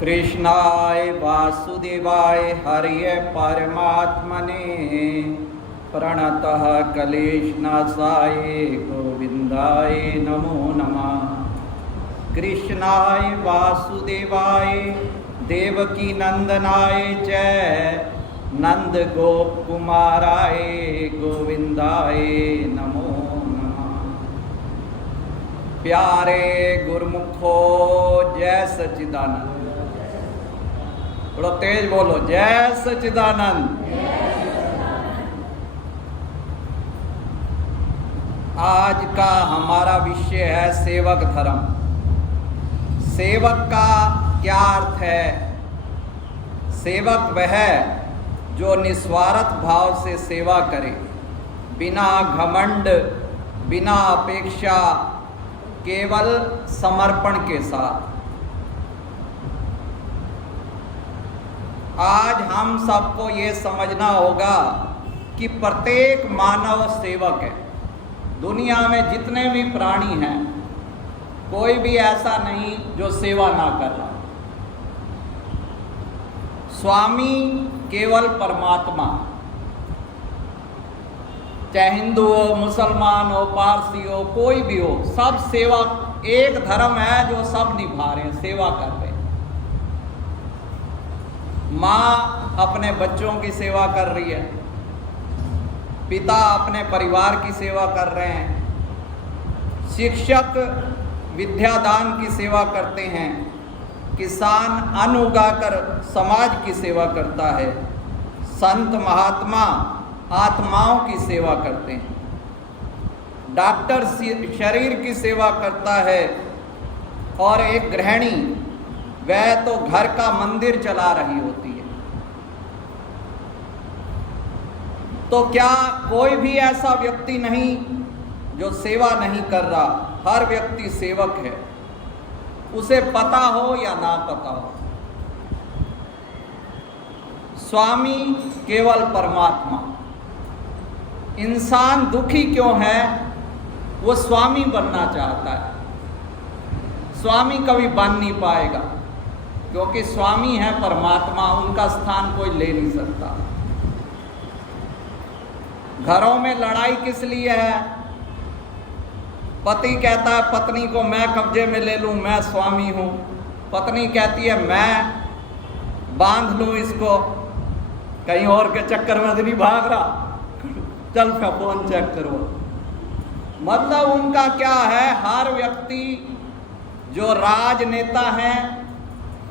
कृष्णाय वासुदेवाय हरिये परमात्मने प्रणतः क्लेशनाशाय गोविंदाय नमो नमः। कृष्णाय वासुदेवाय देवकी नंदनाय च नंद गोप कुमाराय गोविंदाय नमो नमः। प्यारे गुरुमुखो जय सच्चिदानंद। थोड़ा तेज बोलो, जय सच्चिदानंद। आज का हमारा विषय है सेवक धर्म। सेवक का क्या अर्थ है? सेवक वह जो निस्वार्थ भाव से सेवा करे, बिना घमंड, बिना अपेक्षा, केवल समर्पण के साथ। आज हम सबको ये समझना होगा कि प्रत्येक मानव सेवक है। दुनिया में जितने भी प्राणी हैं, कोई भी ऐसा नहीं जो सेवा ना कर रहा। स्वामी केवल परमात्मा, चाहे हिंदू हो, मुसलमान हो, पारसी हो, कोई भी हो, सब सेवा। एक धर्म है जो सब निभा रहे हैं, सेवा कर रहे हैं। माँ अपने बच्चों की सेवा कर रही है, पिता अपने परिवार की सेवा कर रहे हैं, शिक्षक विद्यादान की सेवा करते हैं, किसान अन्न उगाकर समाज की सेवा करता है, संत महात्मा आत्माओं की सेवा करते हैं, डॉक्टर शरीर की सेवा करता है, और एक गृहिणी वह तो घर का मंदिर चला रही होती है। तो क्या कोई भी ऐसा व्यक्ति नहीं जो सेवा नहीं कर रहा? हर व्यक्ति सेवक है, उसे पता हो या ना पता हो। स्वामी केवल परमात्मा। इंसान दुखी क्यों है? वो स्वामी बनना चाहता है। स्वामी कभी बन नहीं पाएगा, क्योंकि स्वामी है परमात्मा, उनका स्थान कोई ले नहीं सकता। घरों में लड़ाई किस लिए है? पति कहता है पत्नी को मैं कब्जे में ले लूं, मैं स्वामी हूं। पत्नी कहती है मैं बांध लूं इसको, कहीं और के चक्कर में नहीं भाग रहा, चल फोन चेक करो। मतलब उनका क्या है? हर व्यक्ति जो राजनेता हैं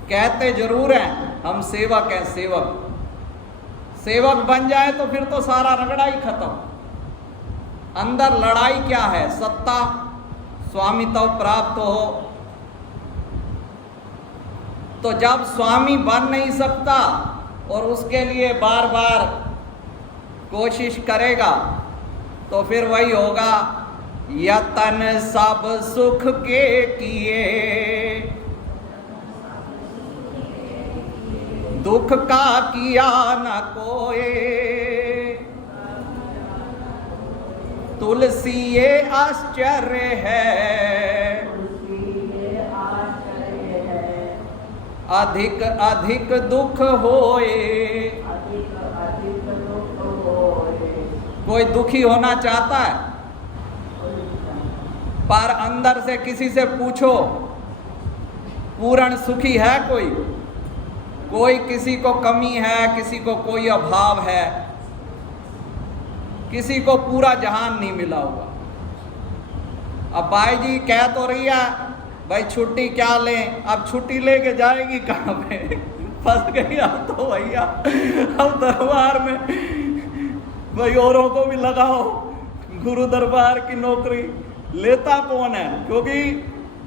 कहते जरूर हैं हम सेवक हैं, सेवक। सेवक बन जाए तो फिर तो सारा रगड़ा ही खत्म। अंदर लड़ाई क्या है? सत्ता, स्वामित्व प्राप्त हो। तो जब स्वामी बन नहीं सकता और उसके लिए बार बार कोशिश करेगा, तो फिर वही होगा, यतन सब सुख के किए, दुख का किया न कोई, तुलसी ये आश्चर्य है, अधिक अधिक दुख होए। कोई दुखी होना चाहता है? पर अंदर से किसी से पूछो, पूर्ण सुखी है कोई? कोई किसी को कमी है, किसी को कोई अभाव है, किसी को पूरा जहान नहीं मिला हुआ। अब भाई जी कह तो रही है भाई छुट्टी क्या लें, अब छुट्टी लेके जाएगी कहाँ पे? फंस गई अब तो भैया। अब दरबार में भाई औरों को भी लगाओ, गुरु दरबार की नौकरी लेता कौन है? क्योंकि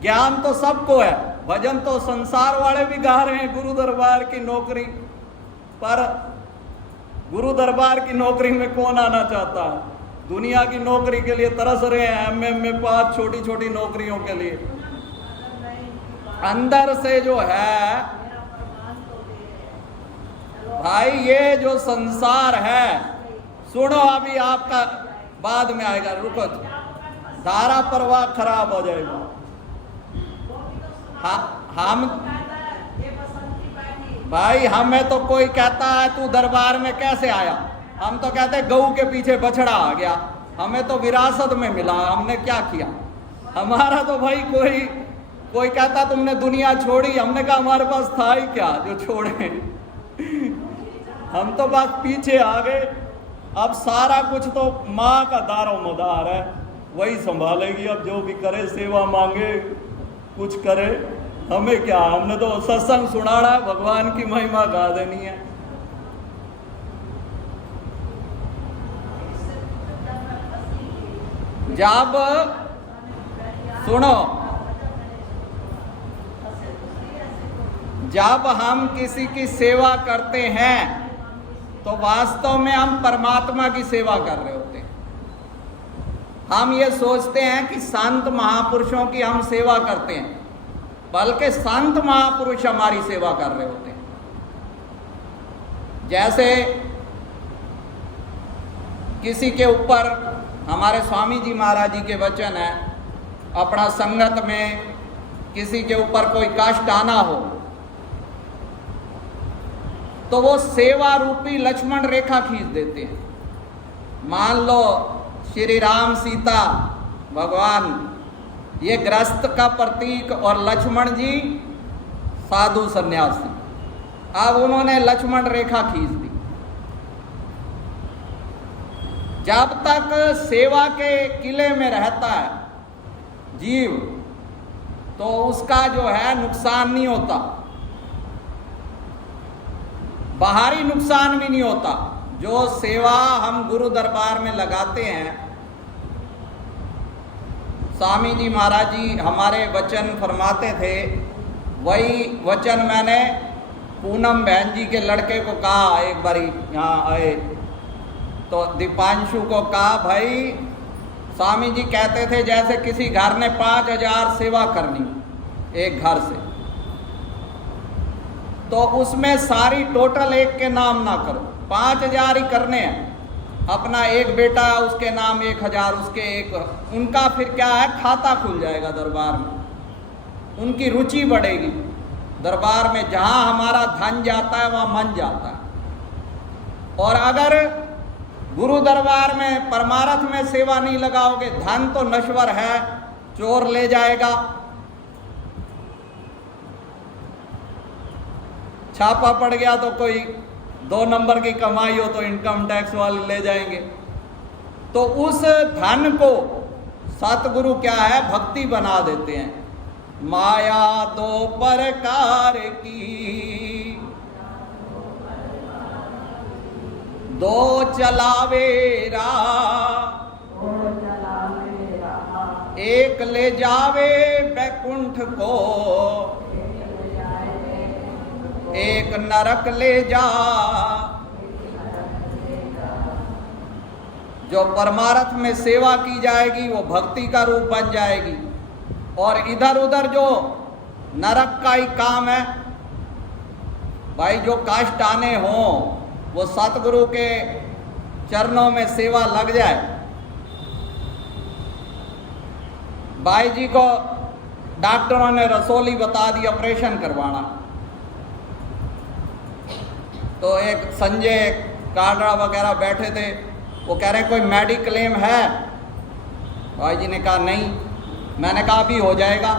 ज्ञान तो सबको है, भजन तो संसार वाले भी गा रहे हैं, गुरु दरबार की नौकरी। पर गुरु दरबार की नौकरी में कौन आना चाहता है? दुनिया की नौकरी के लिए तरस रहे हैं, एमए पास छोटी छोटी नौकरियों के लिए। अंदर से जो है भाई, ये जो संसार है, सुनो अभी आपका बाद में आएगा, रुको, धारा प्रवाह खराब हो जाएगा। हम भाई हमें तो कोई कहता है तू दरबार में कैसे आया, हम तो कहते गऊ के पीछे बछड़ा आ गया, हमें तो विरासत में मिला, हमने क्या किया। हमारा तो भाई कोई कहता तुमने दुनिया छोड़ी, हमने कहा हमारे पास था ही क्या जो छोड़े। हम तो बस पीछे आ गए। अब सारा कुछ तो माँ का दारो मदार है, वही संभालेगी। अब जो भी करे, सेवा मांगे, कुछ करे, हमें क्या, हमने तो सत्संग सुनाना है, भगवान की महिमा गा देनी है। जब सुनो, जब हम किसी की सेवा करते हैं तो वास्तव में हम परमात्मा की सेवा कर रहे होते हैं। हम ये सोचते हैं कि संत महापुरुषों की हम सेवा करते हैं, बल्कि संत महापुरुष हमारी सेवा कर रहे होते हैं। जैसे किसी के ऊपर, हमारे स्वामी जी महाराज जी के वचन है, अपना संगत में किसी के ऊपर कोई कष्ट आना हो तो वो सेवा रूपी लक्ष्मण रेखा खींच देते हैं। मान लो श्री राम सीता भगवान ये ग्रस्त का प्रतीक और लक्ष्मण जी साधु सन्यासी, अब उन्होंने लक्ष्मण रेखा खींच दी। जब तक सेवा के किले में रहता है जीव तो उसका जो है नुकसान नहीं होता, बाहरी नुकसान भी नहीं होता। जो सेवा हम गुरु दरबार में लगाते हैं, स्वामी जी महाराज जी हमारे वचन फरमाते थे, वही वचन मैंने पूनम बहन जी के लड़के को कहा। एक बारी यहाँ आए तो दीपांशु को कहा, भाई स्वामी जी कहते थे जैसे किसी घर ने 5,000 सेवा करनी एक घर से, तो उसमें सारी टोटल एक के नाम ना करो, 5,000 ही करने हैं। अपना एक बेटा उसके नाम 1,000, उसके एक, उनका फिर क्या है, खाता खुल जाएगा दरबार में, उनकी रुचि बढ़ेगी दरबार में। जहाँ हमारा धन जाता है वहाँ मन जाता है। और अगर गुरु दरबार में परमार्थ में सेवा नहीं लगाओगे, धन तो नश्वर है, चोर ले जाएगा, छापा पड़ गया तो कोई 2 नंबर की कमाई हो तो इनकम टैक्स वाले ले जाएंगे। तो उस धन को सतगुरु क्या है, भक्ति बना देते हैं। माया 2 प्रकार की, 2 चलावे राह, एक ले जावे बैकुंठ को, एक नरक ले जा। जो परमार्थ में सेवा की जाएगी वो भक्ति का रूप बन जाएगी, और इधर उधर जो नरक का ही काम है, भाई जो कष्ट आने हों वो सतगुरु के चरणों में सेवा लग जाए। भाई जी को डॉक्टरों ने रसोली बता दी ऑपरेशन करवाना, तो एक संजय कालरा वगैरह बैठे थे, वो कह रहे कोई मेडिक्लेम है। भाई जी ने कहा नहीं। मैंने कहा अभी हो जाएगा।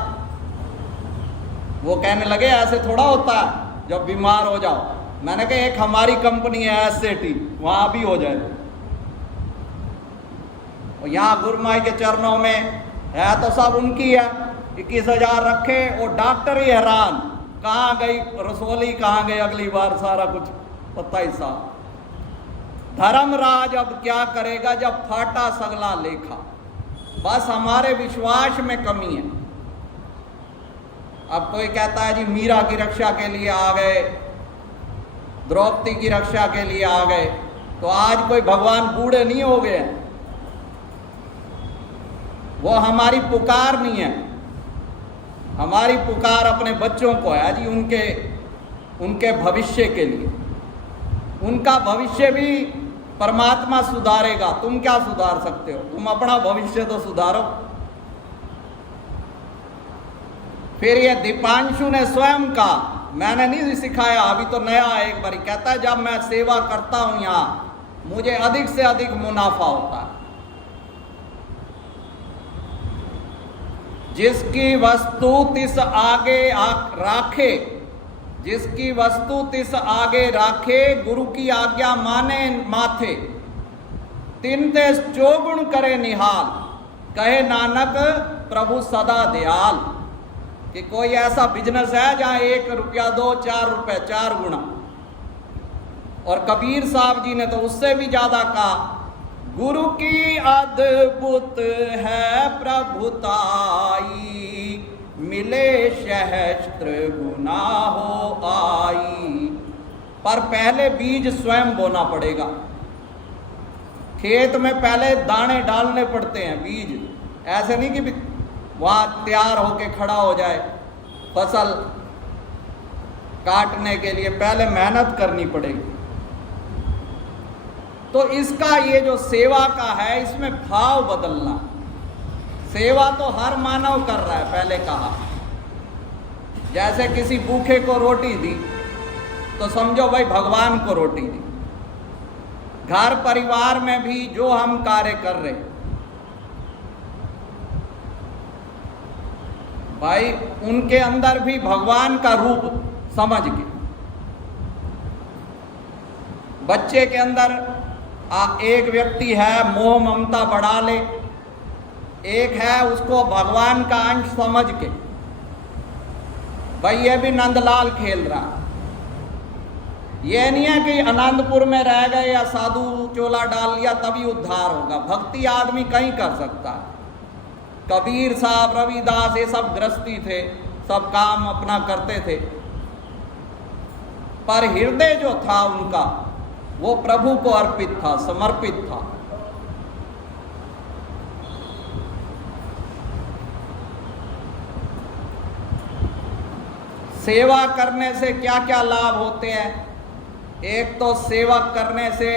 वो कहने लगे ऐसे थोड़ा होता है जब बीमार हो जाओ। मैंने कहा एक हमारी कंपनी है SAT, वहाँ भी हो जाए। और यहाँ गुरुमाई के चरणों में है तो सब उनकी है, 21,000 रखे। वो डॉक्टर ही हैरान, कहाँ गई रसोली, कहाँ गई अगली बार, सारा कुछ पता ही साहब। धर्मराज अब क्या करेगा जब फाटा सगला लेखा। बस हमारे विश्वास में कमी है। अब कोई कहता है जी मीरा की रक्षा के लिए आ गए, द्रौपदी की रक्षा के लिए आ गए, तो आज कोई भगवान बूढ़े नहीं हो गए। वो हमारी पुकार नहीं है, हमारी पुकार अपने बच्चों को है जी, उनके भविष्य के लिए। उनका भविष्य भी परमात्मा सुधारेगा, तुम क्या सुधार सकते हो? तुम अपना भविष्य तो सुधारो। फिर ये दीपांशु ने स्वयं कहा मैंने नहीं सिखाया, अभी तो नया है। एक बारी कहता है जब मैं सेवा करता हूं यहाँ मुझे अधिक से अधिक मुनाफा होता है। जिसकी वस्तु तिस आगे राखे, जिसकी वस्तु तिस आगे राखे, गुरु की आज्ञा माने माथे, तिन ते चौगुण करे निहाल, कहे नानक प्रभु सदा दयाल। कि कोई ऐसा बिजनेस है जहां 1 रुपया दो, 4 रुपए 4 गुना। और कबीर साहब जी ने तो उससे भी ज्यादा कहा, गुरु की अद्भुत है प्रभुताई, मिले सहस्त्र गुना हो आई। पर पहले बीज स्वयं बोना पड़ेगा। खेत में पहले दाने डालने पड़ते हैं, बीज। ऐसे नहीं कि वहां तैयार होके खड़ा हो जाए। फसल काटने के लिए पहले मेहनत करनी पड़ेगी। तो इसका ये जो सेवा का है, इसमें भाव बदलना। सेवा तो हर मानव कर रहा है, पहले कहा। जैसे किसी भूखे को रोटी दी तो समझो भाई भगवान को रोटी दी। घर परिवार में भी जो हम कार्य कर रहे, भाई उनके अंदर भी भगवान का रूप समझ के। बच्चे के अंदर एक व्यक्ति है मोह ममता बढ़ा ले, एक है उसको भगवान का अंश समझ के। भाई ये भी नंदलाल खेल रहा। ये नहीं है कि आनंदपुर में रह गए या साधु चोला डाल लिया तभी उद्धार होगा। भक्ति आदमी कहीं कर सकता है। कबीर साहब, रविदास, ये सब गृहस्थी थे, सब काम अपना करते थे, पर हृदय जो था उनका वो प्रभु को अर्पित था, समर्पित था। सेवा करने से क्या क्या लाभ होते हैं? एक तो सेवा करने से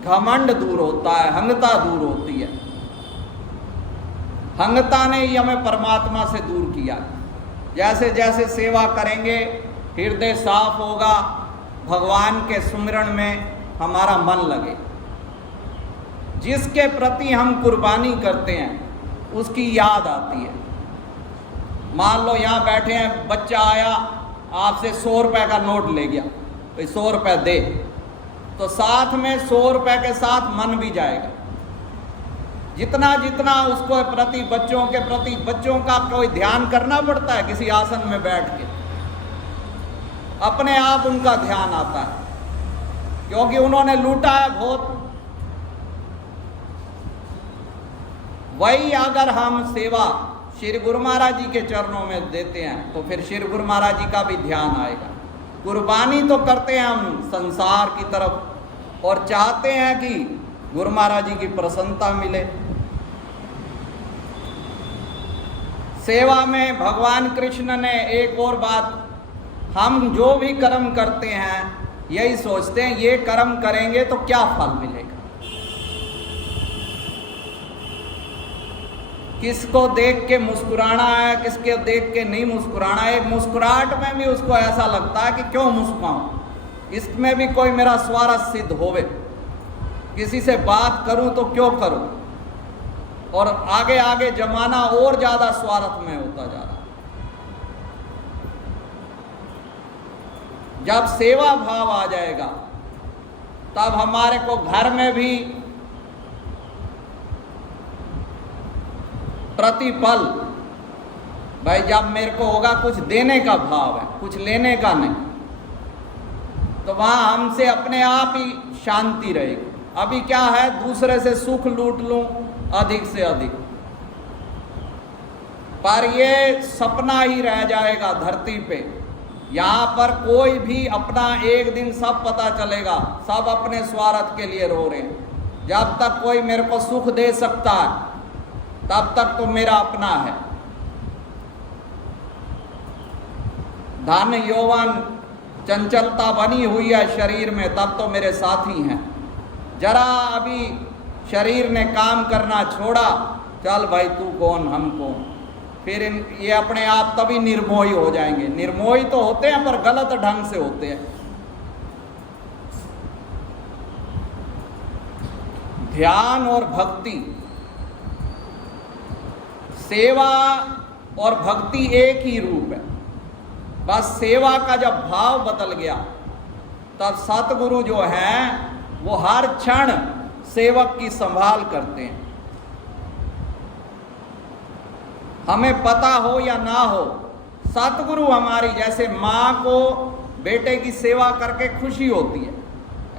घमंड दूर होता है, अहंता दूर होती है। अहंता ने ही हमें परमात्मा से दूर किया। जैसे जैसे सेवा करेंगे हृदय साफ होगा, भगवान के सुमिरन में हमारा मन लगे। जिसके प्रति हम कुर्बानी करते हैं उसकी याद आती है। मान लो यहाँ बैठे हैं, बच्चा आया आपसे 100 रुपए का नोट ले गया, भाई 100 रुपए दे, तो साथ में 100 रुपए के साथ मन भी जाएगा। जितना जितना उसको प्रति बच्चों का कोई ध्यान करना पड़ता है, किसी आसन में बैठ के अपने आप उनका ध्यान आता है, क्योंकि उन्होंने लूटा है बहुत। वही अगर हम सेवा श्री गुरु महाराज जी के चरणों में देते हैं तो फिर श्री गुरु महाराज जी का भी ध्यान आएगा। कुर्बानी तो करते हैं हम संसार की तरफ और चाहते हैं कि गुरु महाराज जी की प्रसन्नता मिले। सेवा में भगवान कृष्ण ने एक और बात, हम जो भी कर्म करते हैं यही सोचते हैं ये कर्म करेंगे तो क्या फल मिलेगा। किसको देख के मुस्कुराना है, किसके देख के नहीं मुस्कुराना है। एक मुस्कुराहट में भी उसको ऐसा लगता है कि क्यों मुस्कुराऊं, इसमें भी कोई मेरा स्वार्थ सिद्ध होवे, किसी से बात करूं तो क्यों करूं। और आगे आगे जमाना और ज्यादा स्वार्थ में होता जा रहा। जब सेवा भाव आ जाएगा तब हमारे को घर में भी प्रतिपल, भाई जब मेरे को होगा कुछ देने का भाव है, कुछ लेने का नहीं, तो वहां हमसे अपने आप ही शांति रहेगी। अभी क्या है, दूसरे से सुख लूट लूं अधिक से अधिक, पर ये सपना ही रह जाएगा धरती पे। यहाँ पर कोई भी अपना, एक दिन सब पता चलेगा, सब अपने स्वार्थ के लिए रो रहे हैं। जब तक कोई मेरे को सुख दे सकता है तब तक तो मेरा अपना है। धन यौवन चंचलता बनी हुई है शरीर में, तब तो मेरे साथी हैं। जरा अभी शरीर ने काम करना छोड़ा, चल भाई तू कौन हम कौन, फिर ये अपने आप तभी निर्मोही हो जाएंगे। निर्मोही तो होते हैं पर गलत ढंग से होते हैं। ध्यान और भक्ति, सेवा और भक्ति एक ही रूप है। बस सेवा का जब भाव बदल गया तब सतगुरु जो हैं वो हर क्षण सेवक की संभाल करते हैं। हमें पता हो या ना हो, सतगुरु हमारी, जैसे माँ को बेटे की सेवा करके खुशी होती है,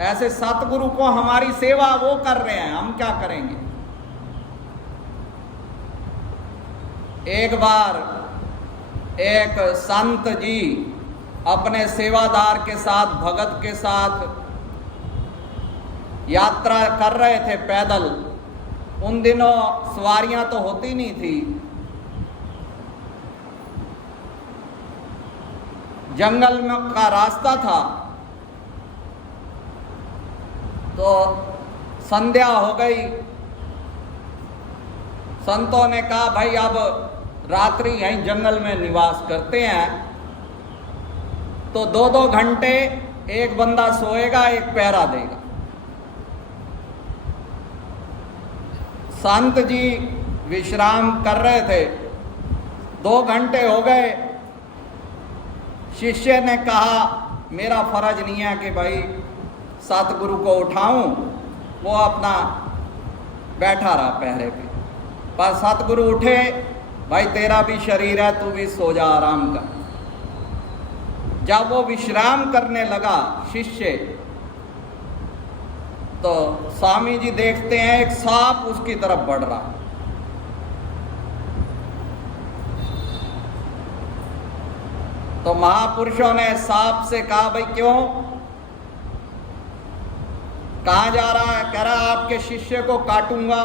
ऐसे सतगुरु को हमारी सेवा वो कर रहे हैं, हम क्या करेंगे। एक बार एक संत जी अपने सेवादार के साथ, भगत के साथ यात्रा कर रहे थे पैदल। उन दिनों सवारियां तो होती नहीं थी, जंगल में का रास्ता था। तो संध्या हो गई, संतों ने कहा भाई अब रात्रि यहीं जंगल में निवास करते हैं। तो 2-2 घंटे एक बंदा सोएगा, एक पहरा देगा। संत जी विश्राम कर रहे थे, 2 घंटे हो गए। शिष्य ने कहा मेरा फर्ज नहीं है कि भाई सतगुरु को उठाऊं, वो अपना बैठा रहा पहरे पे। पर सतगुरु उठे, भाई तेरा भी शरीर है, तू भी सो जा, आराम कर। जब वो विश्राम करने लगा शिष्य, तो स्वामी जी देखते हैं एक सांप उसकी तरफ बढ़ रहा। तो महापुरुषों ने सांप से कहा भाई क्यों, कहाँ जा रहा है। कह रहा आपके शिष्य को काटूंगा।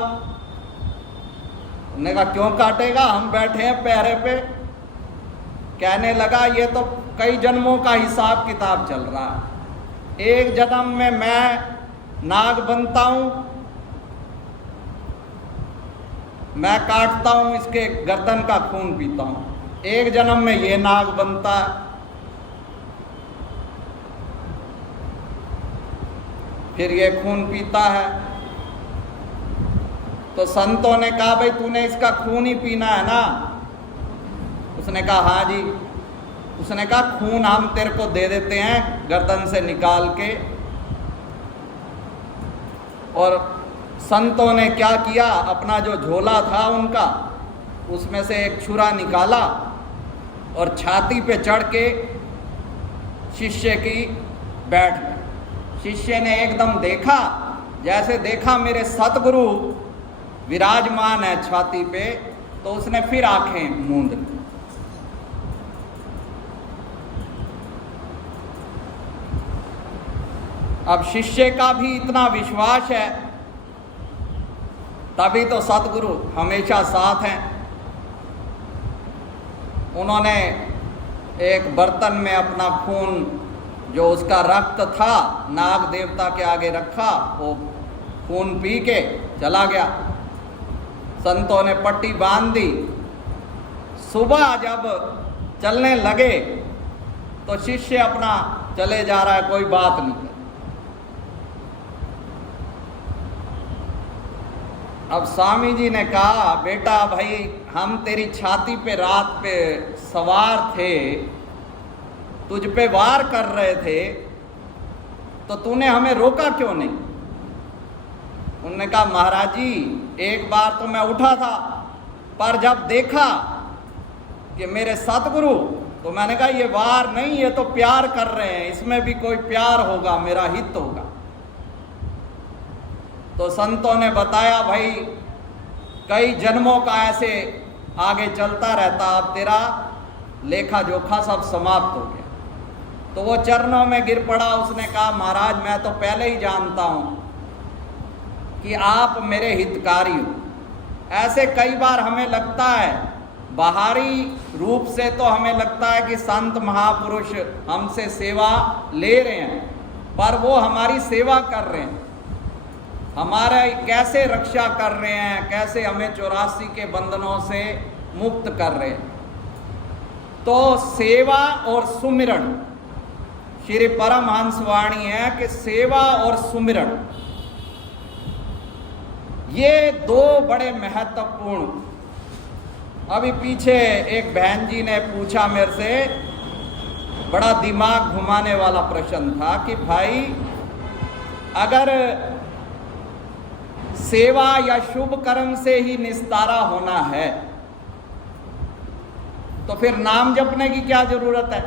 उन्होंने कहा क्यों काटेगा, हम बैठे हैं पहरे पे। कहने लगा ये तो कई जन्मों का हिसाब किताब चल रहा है। एक जन्म में मैं नाग बनता हूं, मैं काटता हूं, इसके गर्दन का खून पीता हूं। एक जन्म में ये नाग बनता है, फिर ये खून पीता है। तो संतों ने कहा भाई तूने इसका खून ही पीना है ना। उसने कहा हाँ जी। उसने कहा खून हम तेरे को दे देते हैं गर्दन से निकाल के। और संतों ने क्या किया, अपना जो झोला था उनका, उसमें से एक छुरा निकाला और छाती पे चढ़ के शिष्य की बैठ गए। शिष्य ने एकदम देखा, जैसे देखा मेरे सतगुरु विराजमान है छाती पे, तो उसने फिर आंखें मूंद ली। अब शिष्य का भी इतना विश्वास है, तभी तो सतगुरु हमेशा साथ हैं। उन्होंने एक बर्तन में अपना खून, जो उसका रक्त था, नाग देवता के आगे रखा, वो खून पी के चला गया। संतों ने पट्टी बांध दी। सुबह जब चलने लगे तो शिष्य अपना चले जा रहा है, कोई बात नहीं। अब स्वामी जी ने कहा बेटा भाई हम तेरी छाती पे रात पे सवार थे, तुझ पे वार कर रहे थे, तो तूने हमें रोका क्यों नहीं। उन्होंने कहा महाराज जी एक बार तो मैं उठा था, पर जब देखा कि मेरे सतगुरु, तो मैंने कहा ये वार नहीं, ये तो प्यार कर रहे हैं, इसमें भी कोई प्यार होगा, मेरा हित होगा। तो संतों ने बताया भाई कई जन्मों का ऐसे आगे चलता रहता, अब तेरा लेखा जोखा सब समाप्त हो गया। तो वो चरणों में गिर पड़ा। उसने कहा महाराज मैं तो पहले ही जानता हूं कि आप मेरे हितकारी हो। ऐसे कई बार हमें लगता है, बाहरी रूप से तो हमें लगता है कि संत महापुरुष हमसे सेवा ले रहे हैं, पर वो हमारी सेवा कर रहे हैं, हमारा कैसे रक्षा कर रहे हैं, कैसे हमें 84 के बंधनों से मुक्त कर रहे हैं। तो सेवा और सुमिरन, श्री परमहंस वाणी है कि सेवा और सुमिरन ये दो बड़े महत्वपूर्ण। अभी पीछे एक बहन जी ने पूछा मेरे से, बड़ा दिमाग घुमाने वाला प्रश्न था कि भाई अगर सेवा या शुभ कर्म से ही निस्तारा होना है तो फिर नाम जपने की क्या जरूरत है?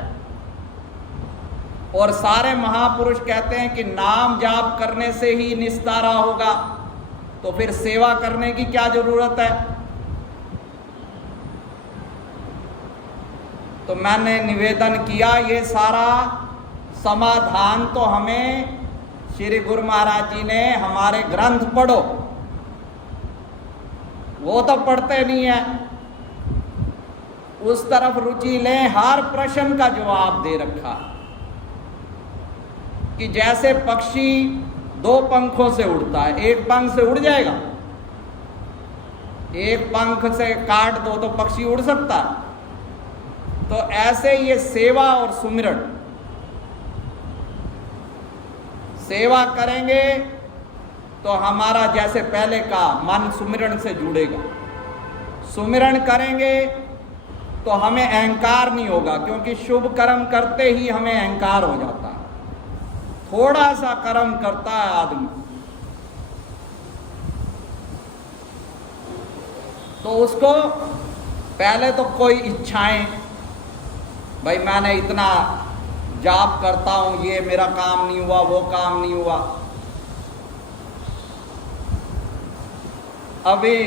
और सारे महापुरुष कहते हैं कि नाम जाप करने से ही निस्तारा होगा, तो फिर सेवा करने की क्या जरूरत है? तो मैंने निवेदन किया, ये सारा समाधान तो हमें श्री गुरु महाराज जी ने हमारे ग्रंथ पढ़ो, वो तो पढ़ते नहीं है। उस तरफ रुचि लें, हर प्रश्न का जवाब दे रखा कि जैसे पक्षी दो पंखों से उड़ता है, एक पंख से उड़ जाएगा, एक पंख से काट दो तो पक्षी उड़ सकता है। तो ऐसे ये सेवा और सुमिरन, सेवा करेंगे तो हमारा जैसे पहले का मन सुमिरन से जुड़ेगा, सुमिरन करेंगे तो हमें अहंकार नहीं होगा, क्योंकि शुभ कर्म करते ही हमें अहंकार हो जाता है। थोड़ा सा कर्म करता है आदमी तो उसको पहले तो कोई इच्छाएं, भाई मैंने इतना जाप करता हूं, ये मेरा काम नहीं हुआ, वो काम नहीं हुआ। अभी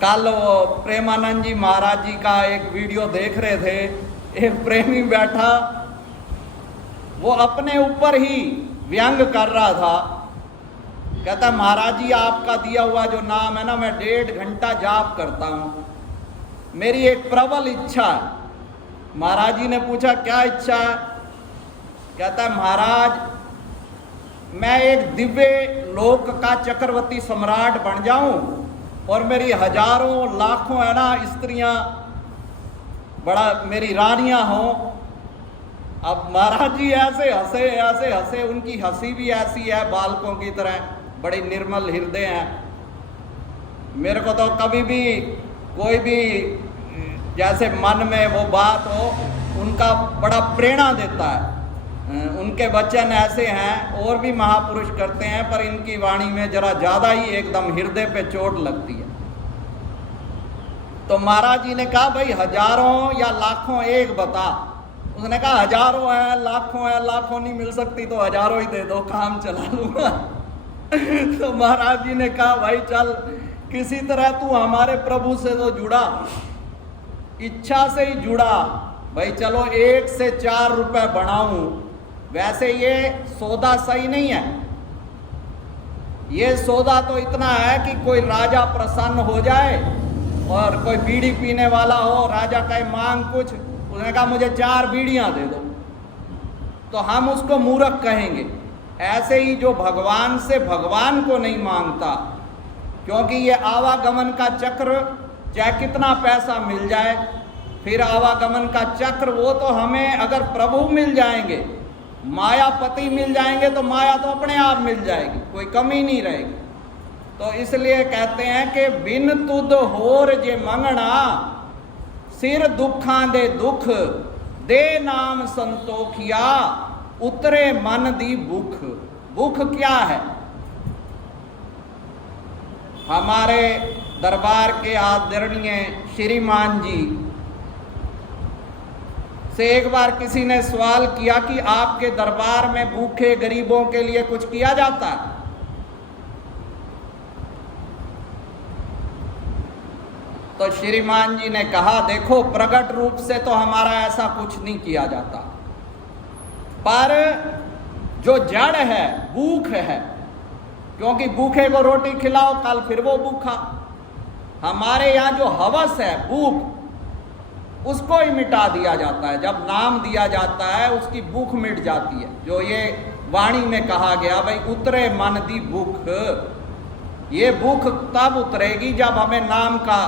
कल वो प्रेमानंद जी महाराज जी का एक वीडियो देख रहे थे, एक प्रेमी बैठा, वो अपने ऊपर ही व्यंग कर रहा था। कहता महाराज जी आपका दिया हुआ जो नाम है ना, मैं 1.5 घंटा जाप करता हूँ, मेरी एक प्रबल इच्छा है। महाराज जी ने पूछा क्या इच्छा है? कहता है महाराज मैं एक दिव्य लोक का चक्रवर्ती सम्राट बन जाऊं और मेरी हजारों लाखों है ना स्त्रियां बड़ा मेरी रानियां हों। अब महाराज जी ऐसे हंसे, उनकी हंसी भी ऐसी है बालकों की तरह, बड़े निर्मल हृदय हैं। मेरे को तो कभी भी कोई भी जैसे मन में वो बात हो, उनका बड़ा प्रेरणा देता है। उनके वचन ऐसे हैं, और भी महापुरुष करते हैं, पर इनकी वाणी में जरा ज़्यादा ही एकदम हृदय पे चोट लगती है। तो महाराज जी ने कहा भाई हजारों या लाखों एक बता। उसने कहा हजारों है, लाखों नहीं मिल सकती तो हजारों ही दे दो, काम चला लूंगा। तो महाराज जी ने कहा भाई चल किसी तरह तू हमारे प्रभु से तो जुड़ा, इच्छा से ही जुड़ा, भाई चलो 1 से 4 रुपए बढ़ाऊं। वैसे ये सौदा सही नहीं है, ये सौदा तो इतना है कि कोई राजा प्रसन्न हो जाए और कोई बीड़ी पीने वाला हो, राजा कहे मांग कुछ, उसने कहा मुझे 4 बीड़ियां दे दो, तो हम उसको मूर्ख कहेंगे। ऐसे ही जो भगवान से भगवान को नहीं मांगता, क्योंकि ये आवागमन का चक्र, चाहे कितना पैसा मिल जाए, फिर आवागमन का चक्र वो तो हमें अगर प्रभु मिल जाएंगे, मायापति मिल जाएंगे तो माया तो अपने आप मिल जाएगी, कोई कमी नहीं रहेगी। तो इसलिए कहते हैं कि बिन तुद होर जे मंगना, सिर दुखां दे दुख, दे नाम संतोखिया, उतरे मन दी भूख। भूख क्या है? हमारे दरबार के आदरणीय श्रीमान जी से एक बार किसी ने सवाल किया कि आपके दरबार में भूखे गरीबों के लिए कुछ किया जाता है? तो श्रीमान जी ने कहा देखो प्रकट रूप से तो हमारा ऐसा कुछ नहीं किया जाता, पर जो जड़ है भूख है, क्योंकि भूखे को रोटी खिलाओ कल फिर वो भूखा। हमारे यहाँ जो हवस है भूख, उसको ही मिटा दिया जाता है। जब नाम दिया जाता है उसकी भूख मिट जाती है। जो ये वाणी में कहा गया भाई उतरे मन दी भूख, ये भूख तब उतरेगी जब हमें नाम का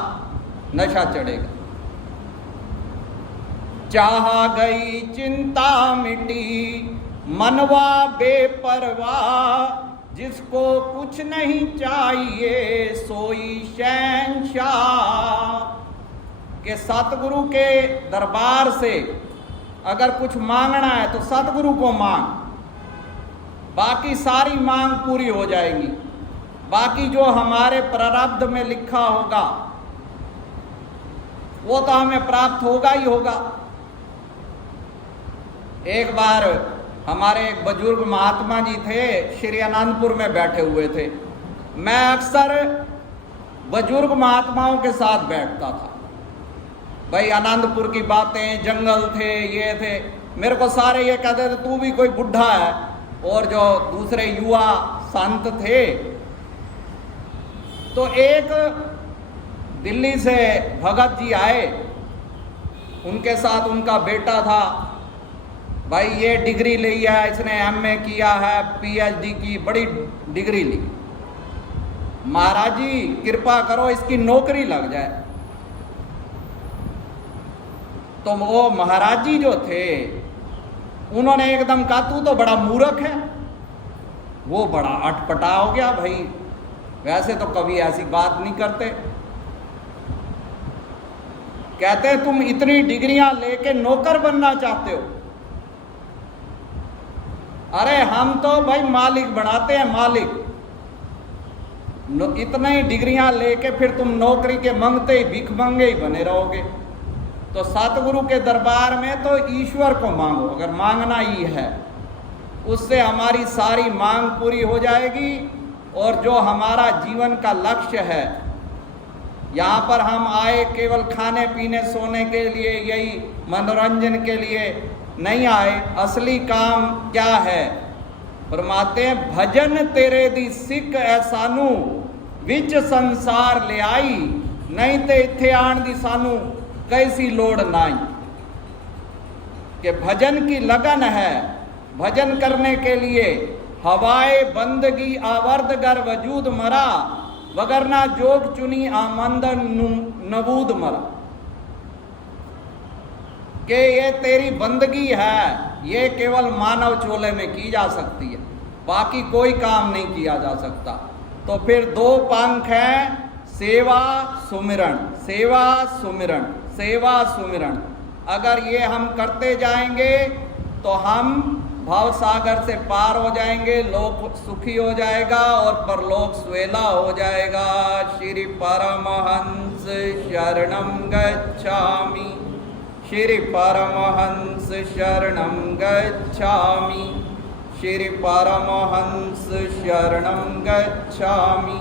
नशा चढ़ेगा। चाहा गई चिंता मिटी मनवा बेपरवाह, जिसको कुछ नहीं चाहिए सोई शहंशाह। के सतगुरु के दरबार से अगर कुछ मांगना है तो सतगुरु को मांग, बाकी सारी मांग पूरी हो जाएगी। बाकी जो हमारे प्रारब्ध में लिखा होगा वो तो हमें प्राप्त होगा ही होगा। एक बार हमारे एक बुजुर्ग महात्मा जी थे, श्री आनंदपुर में बैठे हुए थे। मैं अक्सर बुजुर्ग महात्माओं के साथ बैठता था। भाई आनंदपुर की बातें, जंगल थे, ये थे। मेरे को सारे ये कहते थे तू भी कोई बुढ़ा है। और जो दूसरे युवा संत थे, तो एक दिल्ली से भगत जी आए, उनके साथ उनका बेटा था। भाई ये डिग्री ली है इसने, एमए किया है, पीएचडी की बड़ी डिग्री ली। महाराज जी कृपा करो इसकी नौकरी लग जाए। तो वो महाराज जी जो थे उन्होंने एकदम कहा तू तो बड़ा मूर्ख है। वो बड़ा अटपटा हो गया, भाई वैसे तो कभी ऐसी बात नहीं करते। कहते तुम इतनी डिग्रियां लेके नौकर बनना चाहते हो? अरे हम तो भाई मालिक बनाते हैं, मालिक। इतनी ही डिग्रियां लेके फिर तुम नौकरी के मंगते ही भिख मंगे ही बने रहोगे। तो सतगुरु के दरबार में तो ईश्वर को मांगो, अगर मांगना ही है, उससे हमारी सारी मांग पूरी हो जाएगी। और जो हमारा जीवन का लक्ष्य है, यहाँ पर हम आए केवल खाने पीने सोने के लिए, यही मनोरंजन के लिए नहीं आए। असली काम क्या है? फरमाते हैं भजन तेरे दी सिख ऐसानू विच संसार ले आई, नहीं ते इत्थे आण दी सानू कैसी लोड़ नाई। कि भजन की लगन है, भजन करने के लिए हवाए बंदगी आवर्द गर वजूद मरा, वगरना जोग चुनी आमंदन नबूद मरा। कि ये तेरी बंदगी है, ये केवल मानव चोले में की जा सकती है, बाकी कोई काम नहीं किया जा सकता। तो फिर दो पंख हैं, सेवा सुमिरन, सेवा सुमिरन, सेवा सुमिरन। अगर ये हम करते जाएंगे तो हम भव सागर से पार हो जाएंगे, लोक सुखी हो जाएगा और परलोक स्वेला हो जाएगा। श्री परमहंस शरणम गच्छामि, श्री परमहंस शरणम गच्छामि, श्री परमहंस शरणम गच्छामि।